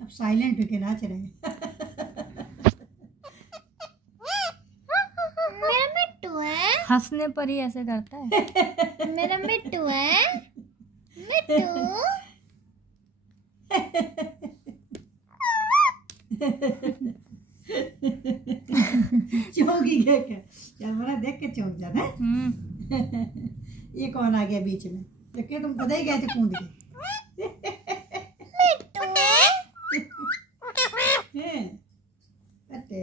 अब साइलेंट होके नाच रहे हैं। मेरा मिट्टू है। हंसने पर ही ऐसे करता है। मेरा मिट्टू है। मिट्टू। चौंकी गया क्या? कैमरा देख के चौंक जाना है। ये कौन आ गया बीच में? देखिए तुम खुद ही गए थे कूद के। मिट्टू अटे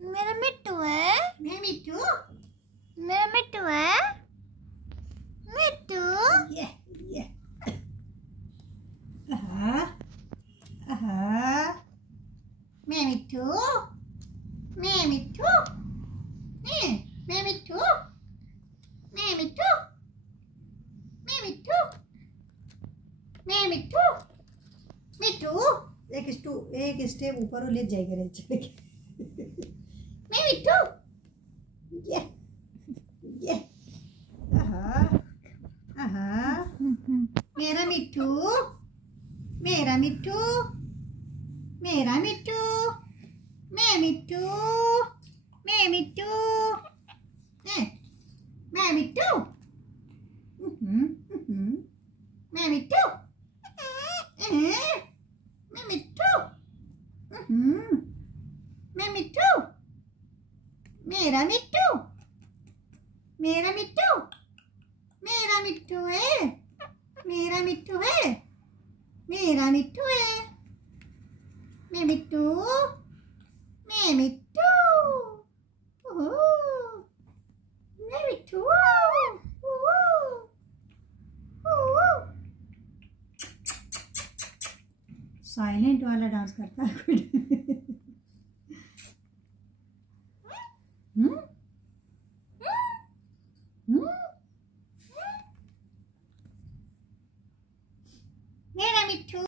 मेरा मिट्टू है। मैं मिट्टू। मेरा मिट्टू है। मिट्टू। ये आहा आहा मैं मिट्टू। मैं मिट्टू। मैं मिट्टू। मैं मिट्टू। मैं मिट्टू। मैं मिट्टू। मिट्टू एक स्टेप ऊपर ले जाएगा रे चले के। मैं मिट्टू। ये आहा आहा मेरा मिट्टू। मेरा मिट्टू। मेरा मिट्टू। मैं मिट्टू। मैं मिट्टू। मैं मिट्टू। मैं मिट्टू। मैं मिट्टू। मैं मिट्टू। मेरा मिट्टू। मेरा मिट्टू। मेरा मिट्टू है। मेरा मिट्टू है। मेरा मिट्टू है। मैं मिट्टू। मैं मिट्टू। मैं मिट्टू। साइलेंट वाला डांस करता है कोई। मेरा मिट्टू।